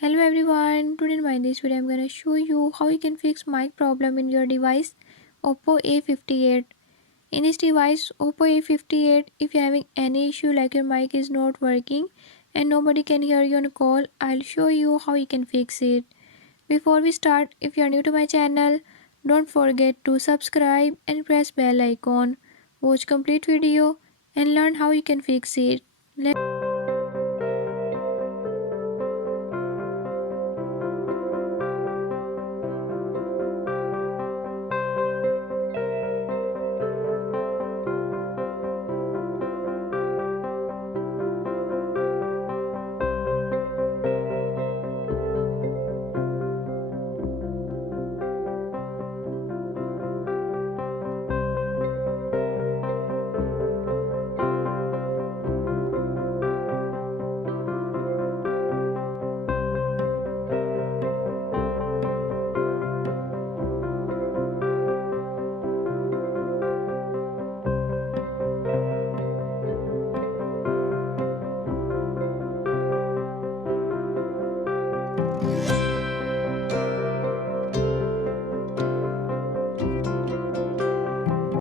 Hello everyone, today in this video I'm gonna show you how you can fix mic problem in your device Oppo A58. In this device Oppo A58, if you're having any issue like your mic is not working and nobody can hear you on call, I'll show you how you can fix it. Before we start, if you're new to my channel, don't forget to subscribe and press bell icon. Watch complete video and learn how you can fix it.